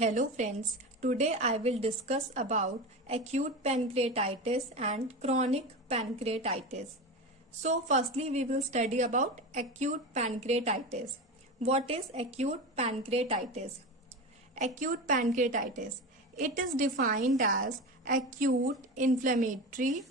Hello friends, today I will discuss about acute pancreatitis and chronic pancreatitis. So firstly we will study about acute pancreatitis. What is acute pancreatitis? Acute pancreatitis. It is defined as acute inflammatory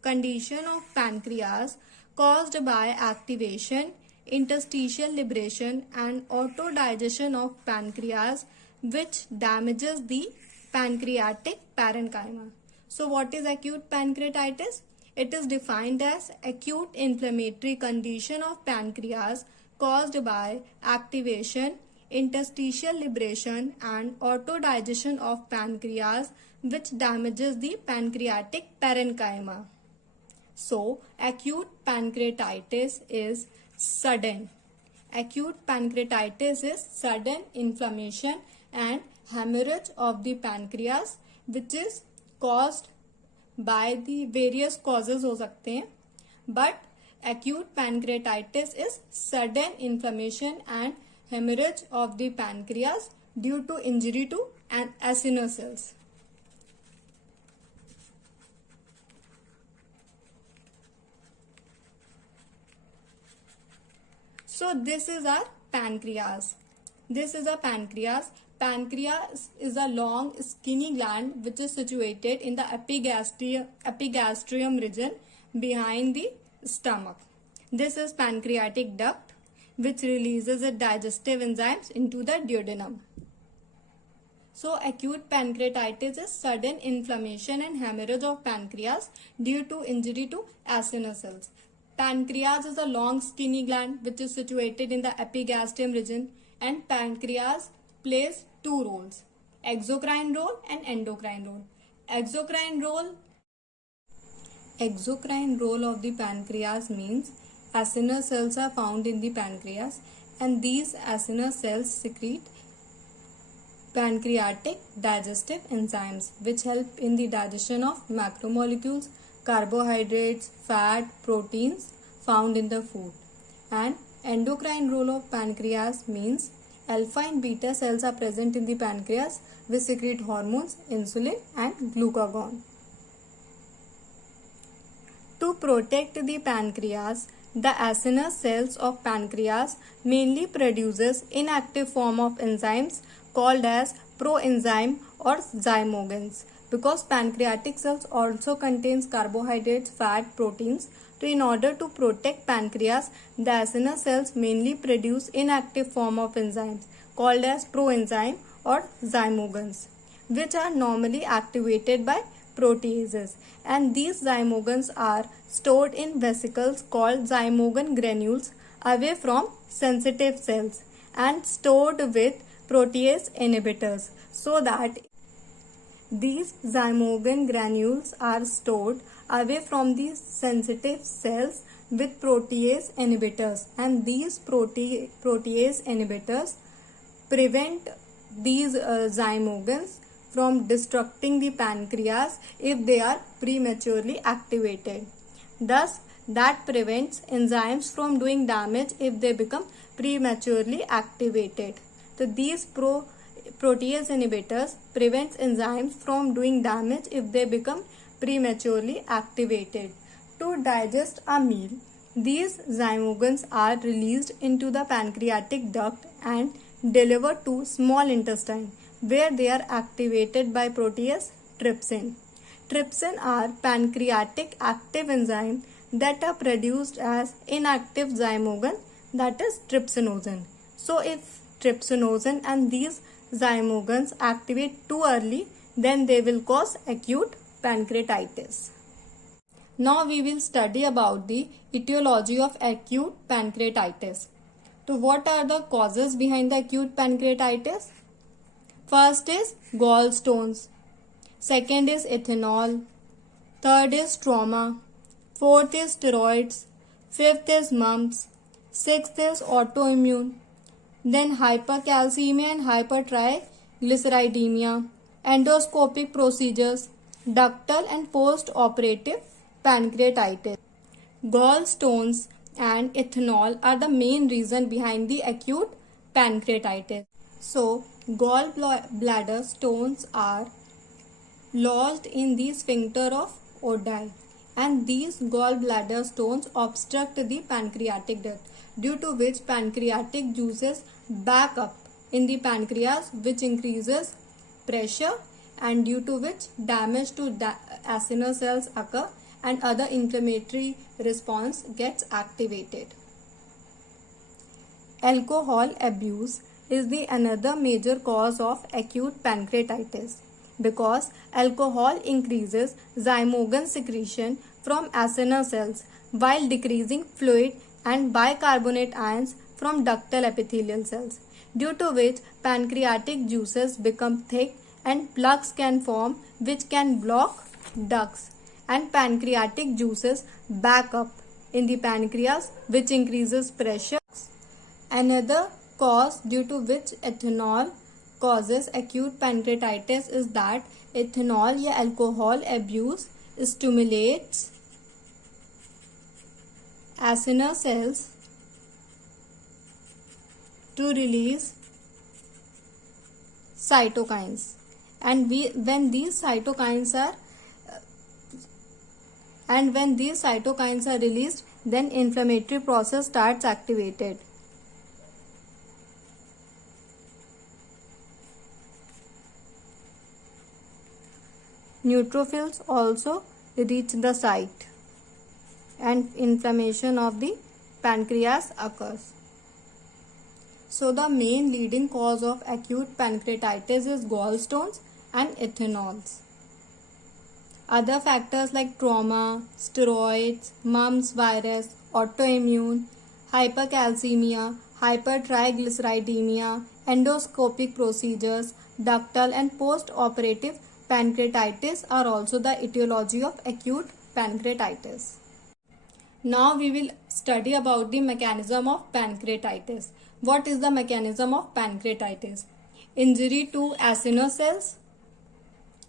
condition of pancreas caused by activation, interstitial libration and autodigestion of pancreas which damages the pancreatic parenchyma. So what is acute pancreatitis? It is defined as acute inflammatory condition of pancreas caused by activation, interstitial libration and autodigestion of pancreas which damages the pancreatic parenchyma. So, acute pancreatitis is sudden. Acute pancreatitis is sudden inflammation and hemorrhage of the pancreas which is caused by the various causes हो सकते हैं, but acute pancreatitis is sudden inflammation and hemorrhage of the pancreas due to injury to acinar cells. So this is our pancreas. This is a pancreas. Pancreas is a long skinny gland which is situated in the epigastrium region behind the stomach. This is pancreatic duct which releases its digestive enzymes into the duodenum. So acute pancreatitis is sudden inflammation and hemorrhage of pancreas due to injury to acinar cells. Pancreas is a long skinny gland which is situated in the epigastrium region, and pancreas plays two roles, exocrine role and endocrine role. Exocrine role of the pancreas means acinar cells are found in the pancreas and these acinar cells secrete pancreatic digestive enzymes which help in the digestion of macromolecules, carbohydrates, fat, proteins found in the food. And endocrine role of pancreas means alpha and beta cells are present in the pancreas which secrete hormones, insulin and glucagon. To protect the pancreas, the acinar cells of pancreas mainly produces inactive form of enzymes called as proenzyme or zymogens. Because pancreatic cells also contains carbohydrates, fat, proteins, so in order to protect pancreas, the acinar cells mainly produce inactive form of enzymes called as proenzyme or zymogens, which are normally activated by proteases, and these zymogens are stored in vesicles called zymogen granules away from sensitive cells and stored with protease inhibitors, so that these zymogen granules are stored away from these sensitive cells with protease inhibitors, and these protease inhibitors prevent these zymogens from destructing the pancreas if they are prematurely activated. Thus, that prevents enzymes from doing damage if they become prematurely activated. So these protease inhibitors prevents enzymes from doing damage if they become prematurely activated. To digest a meal, these zymogens are released into the pancreatic duct and delivered to small intestine where they are activated by protease trypsin. Trypsin are pancreatic active enzyme that are produced as inactive zymogen, that is trypsinogen. So if trypsinogen and these zymogens activate too early, then they will cause acute pancreatitis. Now we will study about the etiology of acute pancreatitis. So what are the causes behind the acute pancreatitis? First is gallstones. Second is ethanol. Third is trauma. Fourth is steroids. Fifth is mumps. Sixth is autoimmune. Then hypercalcemia and hypertriglyceridemia, endoscopic procedures, ductal and post-operative pancreatitis. Gallstones and ethanol are the main reason behind the acute pancreatitis. So, Gallbladder stones are lodged in the sphincter of Oddi, and these gallbladder stones obstruct the pancreatic duct, due to which pancreatic juices back up in the pancreas, which increases pressure, and due to which damage to acinar cells occur and other inflammatory response gets activated. Alcohol abuse is the another major cause of acute pancreatitis, because alcohol increases zymogen secretion from acinar cells while decreasing fluid and bicarbonate ions from ductal epithelial cells, due to which pancreatic juices become thick and plugs can form which can block ducts, and pancreatic juices back up in the pancreas, which increases pressure. Another cause due to which ethanol causes acute pancreatitis is that ethanol या alcohol abuse stimulates acinar cells to release cytokines, and when these cytokines are released, then inflammatory process starts activated. Neutrophils also reach the site and inflammation of the pancreas occurs. So the main leading cause of acute pancreatitis is gallstones and ethanols. Other factors like trauma, steroids, mumps virus, autoimmune, hypercalcemia, hypertriglyceridemia, endoscopic procedures, ductal and post-operative pancreatitis are also the etiology of acute pancreatitis. Now we will study about the mechanism of pancreatitis. What is the mechanism of pancreatitis? Injury to acinar cells.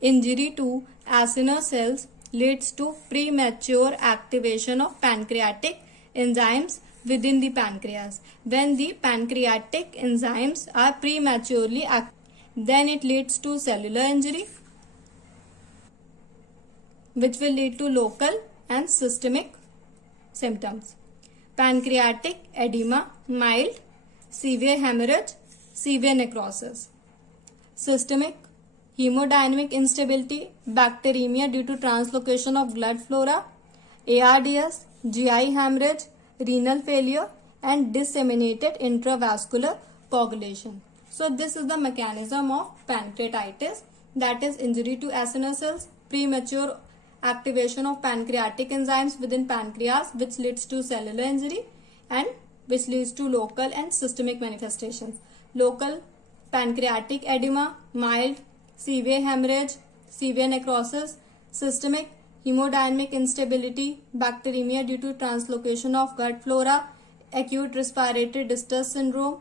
Injury to acinar cells leads to premature activation of pancreatic enzymes within the pancreas. When the pancreatic enzymes are prematurely active, then it leads to cellular injury, which will lead to local and systemic symptoms. Pancreatic edema, mild, severe hemorrhage, severe necrosis. Systemic hemodynamic instability, bacteremia due to translocation of blood flora, ARDS, GI hemorrhage, renal failure, and disseminated intravascular coagulation. So this is the mechanism of pancreatitis, that is injury to acinar cells, premature activation of pancreatic enzymes within pancreas, which leads to cellular injury and which leads to local and systemic manifestations. Local pancreatic edema, mild, severe hemorrhage, severe necrosis. Systemic hemodynamic instability, bacteremia due to translocation of gut flora, acute respiratory distress syndrome,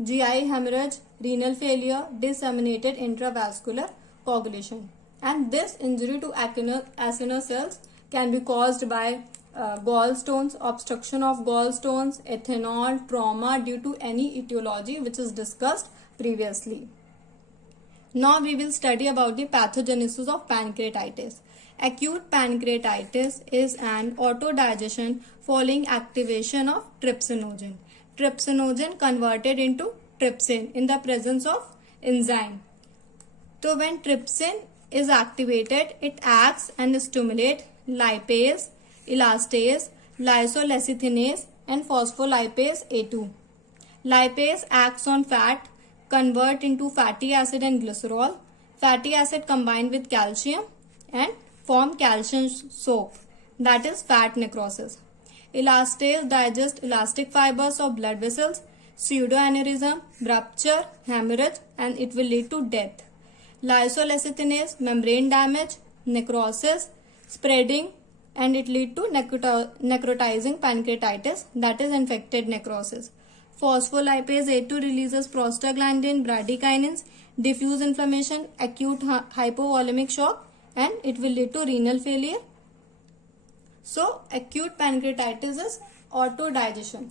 GI hemorrhage, renal failure, disseminated intravascular coagulation. And this injury to acinar cells can be caused by gallstones, obstruction of gallstones, ethanol, trauma due to any etiology which is discussed previously. Now we will study about the pathogenesis of pancreatitis. Acute pancreatitis is an autodigestion following activation of trypsinogen. Trypsinogen converted into trypsin in the presence of enzyme. So when trypsin is activated, it acts and stimulates lipase, elastase, lysolecithinase and phospholipase A2. Lipase acts on fat, convert into fatty acid and glycerol. Fatty acid combine with calcium and form calcium soap, that is fat necrosis. Elastase digest elastic fibers of blood vessels, pseudoaneurysm, rupture, hemorrhage, and it will lead to death. Lysolecithinase, membrane damage, necrosis, spreading, and it lead to necrotizing pancreatitis, that is infected necrosis. Phospholipase A2 releases prostaglandin, bradykinins, diffuse inflammation, acute hypovolemic shock, and it will lead to renal failure. So acute pancreatitis is autodigestion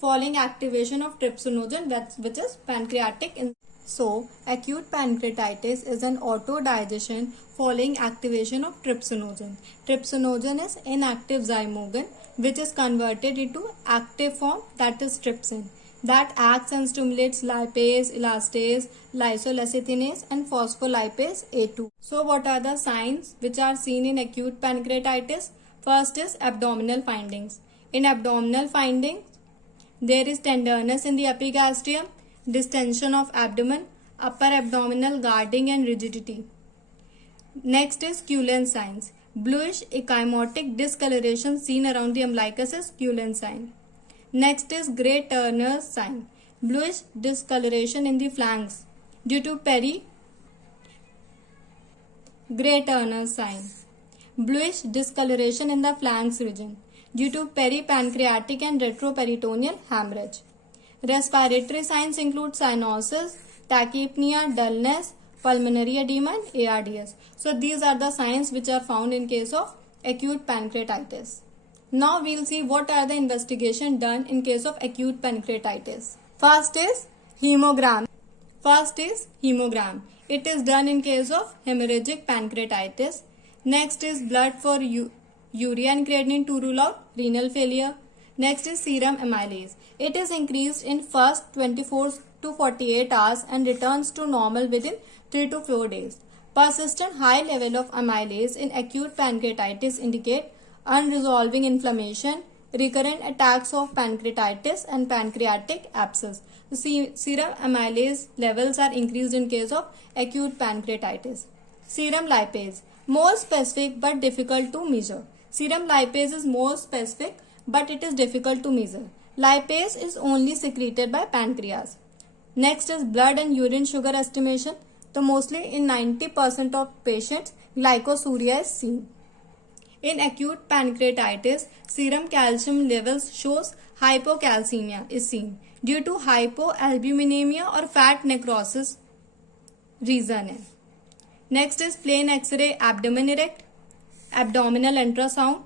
following activation of trypsinogen, which is pancreatic. So, acute pancreatitis is an autodigestion following activation of trypsinogen. Trypsinogen is inactive zymogen which is converted into active form, that is trypsin, that acts and stimulates lipase, elastase, lysolecithinase and phospholipase A2. So what are the signs which are seen in acute pancreatitis? First is abdominal findings. In abdominal findings, there is tenderness in the epigastrium, distension of abdomen, upper abdominal guarding and rigidity. Next is Cullen signs. Bluish ecchymotic discoloration seen around the umbilicus is Cullen sign. Next is Gray Turner's sign. Bluish discoloration in the flanks due to Gray Turner's sign. Bluish discoloration in the flanks region due to peripancreatic and retroperitoneal hemorrhage. Respiratory signs include cyanosis, tachypnea, dullness, pulmonary edema and ARDS. So these are the signs which are found in case of acute pancreatitis. Now we will see what are the investigation done in case of acute pancreatitis. First is hemogram. It is done in case of hemorrhagic pancreatitis. Next is blood for urea and creatinine to rule out renal failure. Next is serum amylase. It is increased in first 24 to 48 hours and returns to normal within 3 to 4 days. Persistent high level of amylase in acute pancreatitis indicate unresolving inflammation, recurrent attacks of pancreatitis and pancreatic abscess. Serum amylase levels are increased in case of acute pancreatitis. Serum lipase, more specific but difficult to measure. Serum lipase is more specific but it is difficult to measure. Lipase is only secreted by pancreas. Next is blood and urine sugar estimation. So mostly in 90% of patients, glycosuria is seen. In acute pancreatitis, serum calcium levels shows hypocalcemia is seen due to hypoalbuminemia or fat necrosis reason है. Next is plain X-ray abdomen erect, abdominal ultrasound,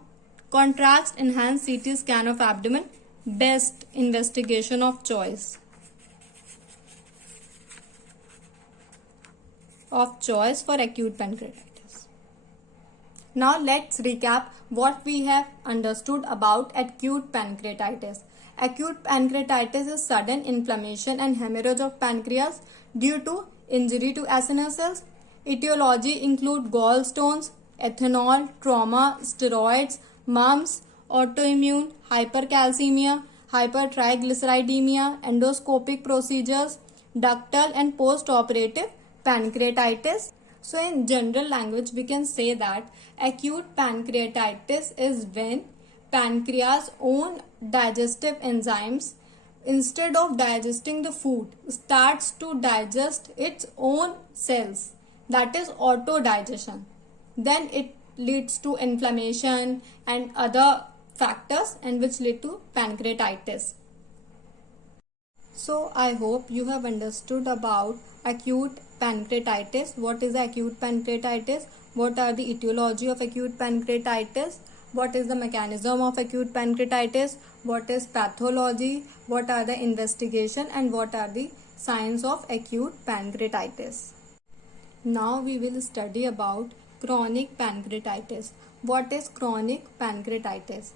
contrast enhanced CT scan of abdomen, best investigation of choice for acute pancreatitis. Now let's recap what we have understood about acute pancreatitis. Acute pancreatitis is sudden inflammation and hemorrhage of pancreas due to injury to acinar cells. Etiology include gallstones, ethanol, trauma, steroids, mumps, autoimmune, hypercalcemia, hypertriglyceridemia, endoscopic procedures, ductal and post-operative pancreatitis. So in general language, we can say that acute pancreatitis is when pancreas' own digestive enzymes, instead of digesting the food, starts to digest its own cells. That is autodigestion. Then it leads to inflammation and other factors and which lead to pancreatitis. So I hope you have understood about acute pancreatitis. What is acute pancreatitis? What are the etiology of acute pancreatitis? What is the mechanism of acute pancreatitis? What is pathology? What are the investigation and what are the signs of acute pancreatitis? Now we will study about chronic pancreatitis. What is chronic pancreatitis?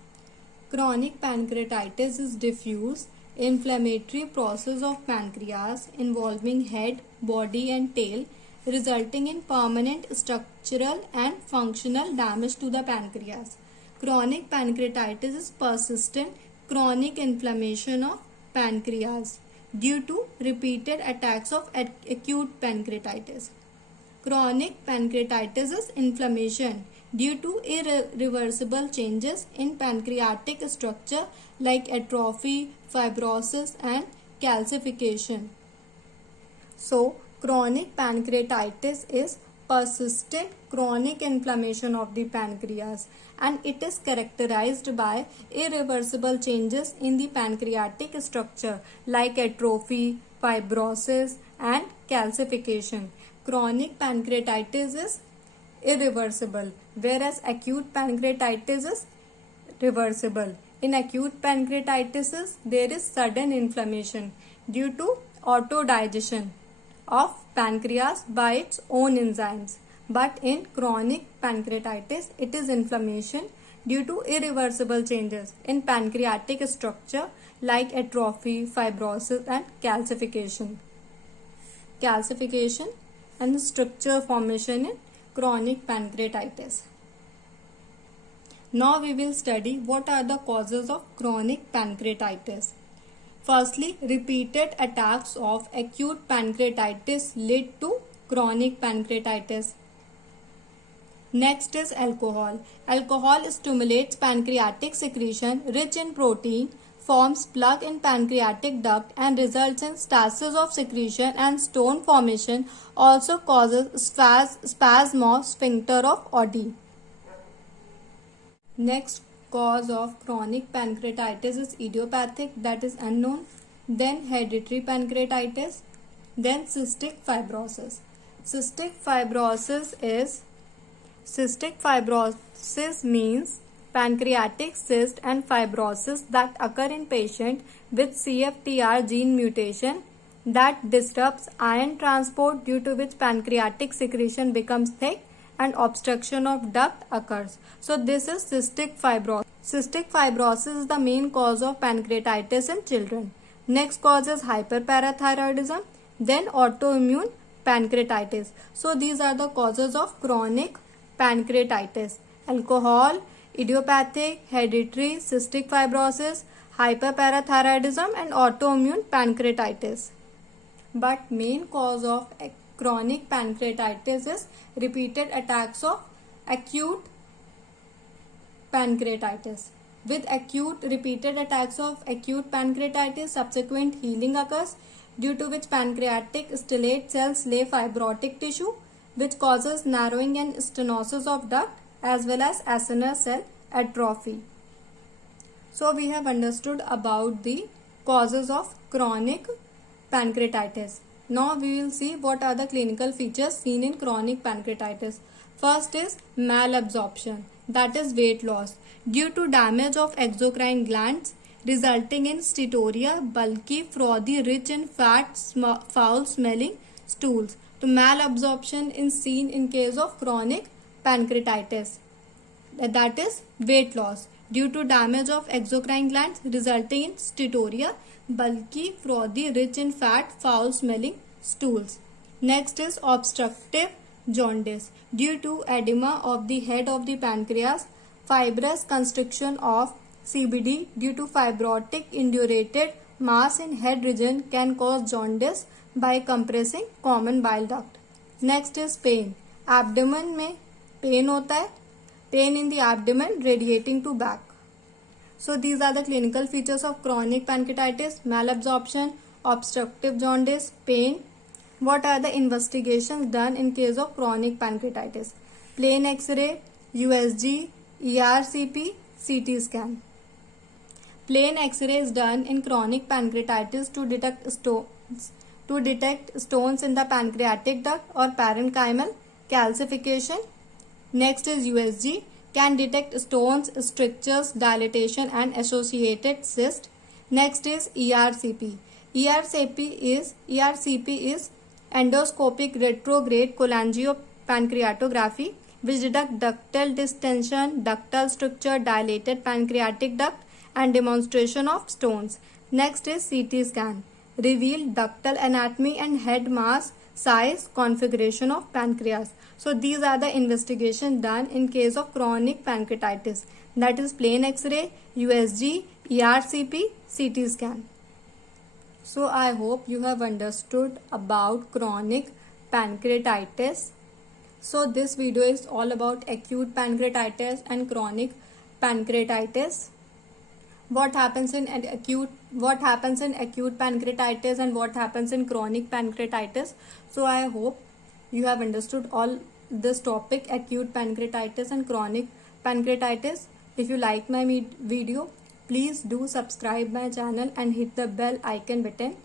Chronic pancreatitis is diffuse inflammatory process of pancreas involving head, body and tail, resulting in permanent structural and functional damage to the pancreas. Chronic pancreatitis is persistent chronic inflammation of pancreas due to repeated attacks of acute pancreatitis. Chronic pancreatitis is inflammation due to irreversible changes in pancreatic structure like atrophy, fibrosis and calcification. So, chronic pancreatitis is persistent chronic inflammation of the pancreas and it is characterized by irreversible changes in the pancreatic structure like atrophy, fibrosis and calcification. Chronic pancreatitis is irreversible, whereas acute pancreatitis is reversible. In acute pancreatitis, there is sudden inflammation due to autodigestion of pancreas by its own enzymes. But in chronic pancreatitis, it is inflammation due to irreversible changes in pancreatic structure like atrophy, fibrosis, and calcification. Calcification and structure formation in chronic pancreatitis. Now we will study what are the causes of chronic pancreatitis. Firstly, repeated attacks of acute pancreatitis lead to chronic pancreatitis. Next is alcohol. Alcohol stimulates pancreatic secretion rich in protein, forms plaque in pancreatic duct and results in stasis of secretion and stone formation, also causes spasm of sphincter of Oddi. Next cause of chronic pancreatitis is idiopathic, that is unknown, then hereditary pancreatitis, then cystic fibrosis. Cystic fibrosis means pancreatic cyst and fibrosis that occur in patient with CFTR gene mutation that disrupts iron transport, due to which pancreatic secretion becomes thick and obstruction of duct occurs. So this is cystic fibrosis. Cystic fibrosis is the main cause of pancreatitis in children. Next cause is hyperparathyroidism, then autoimmune pancreatitis. So these are the causes of chronic pancreatitis: alcohol, idiopathic, hereditary, cystic fibrosis, hyperparathyroidism, and autoimmune pancreatitis. But main cause of chronic pancreatitis is repeated attacks of acute pancreatitis. With repeated attacks of acute pancreatitis, subsequent healing occurs, due to which pancreatic stellate cells lay fibrotic tissue, which causes narrowing and stenosis of duct as well as acinar cell atrophy. So we have understood about the causes of chronic pancreatitis. Now we will see what are the clinical features seen in chronic pancreatitis. First is malabsorption, that is weight loss due to damage of exocrine glands resulting in steatorrhea, bulky, frothy, rich in fat, foul smelling stools. So malabsorption is seen in case of chronic pancreatitis, that is weight loss due to damage of exocrine glands resulting in steatorrhea, bulky, frothy, rich in fat, foul smelling stools. Next is obstructive jaundice due to edema of the head of the pancreas, fibrous constriction of CBD due to fibrotic indurated mass in head region can cause jaundice by compressing common bile duct. Next is pain. Abdomen में pain होता है, pain in the abdomen radiating to back. So these are the clinical features of chronic pancreatitis: malabsorption, obstructive jaundice, pain. What are the investigations done in case of chronic pancreatitis? Plain X-ray, USG, ERCP, CT scan. Plain X-ray is done in chronic pancreatitis to detect stones in the pancreatic duct or parenchymal calcification. Next is USG, can detect stones, strictures, dilatation and associated cyst. Next is ERCP. ERCP is endoscopic retrograde cholangiopancreatography, which detect ductal distension, ductal structure, dilated pancreatic duct and demonstration of stones. Next is CT scan, reveal ductal anatomy and head mass, size, configuration of pancreas. So these are the investigations done in case of chronic pancreatitis, that is plain X-ray, USG, ERCP, CT scan. So I hope you have understood about chronic pancreatitis. So this video is all about acute pancreatitis and chronic pancreatitis. What happens in acute pancreatitis and what happens in chronic pancreatitis. So I hope you have understood all this topic, acute pancreatitis and chronic pancreatitis. If you like my video, please do subscribe my channel and hit the bell icon button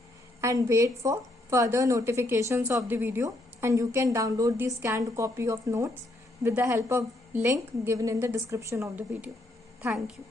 and wait for further notifications of the video. And you can download the scanned copy of notes with the help of link given in the description of the video. Thank you.